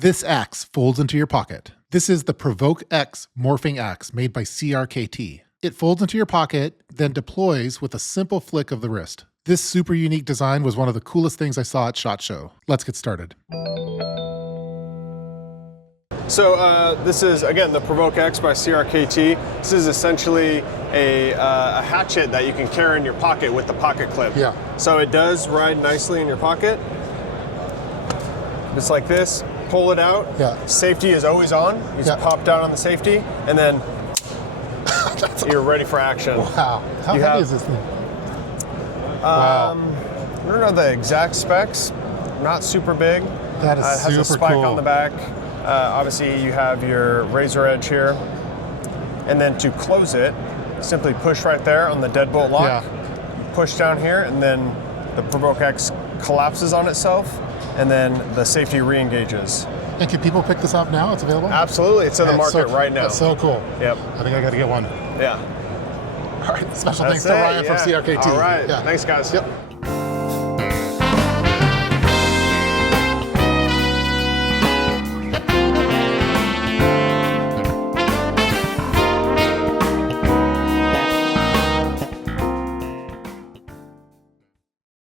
This axe folds into your pocket. This is the Provoke X morphing axe made by CRKT. It folds into your pocket, then deploys with a simple flick of the wrist. This super unique design was one of the coolest things I saw at SHOT Show. Let's get started. So this is, again, the Provoke X by CRKT. This is essentially a hatchet that you can carry in your pocket with the pocket clip. Yeah. So it does ride nicely in your pocket. Just like this, pull it out. Yeah. Safety is always on. You just pop down on the safety, and then you're ready for action. Wow. How heavy is this thing? Wow. I don't know the exact specs. Not super big. That is it has a spike cool on the back. Obviously, you have your razor edge here. And then to close it, simply push right there on the deadbolt lock. Yeah. Push down here, and then the Provoke X collapses on itself, and then the safety re-engages. And can people pick this up now? It's available? Absolutely. It's in the market right now. That's so cool. Yep. I think I got to get one. Yeah. All right. Special That's thanks to Ryan from CRKT. All right. Yeah. Thanks, guys. Yep.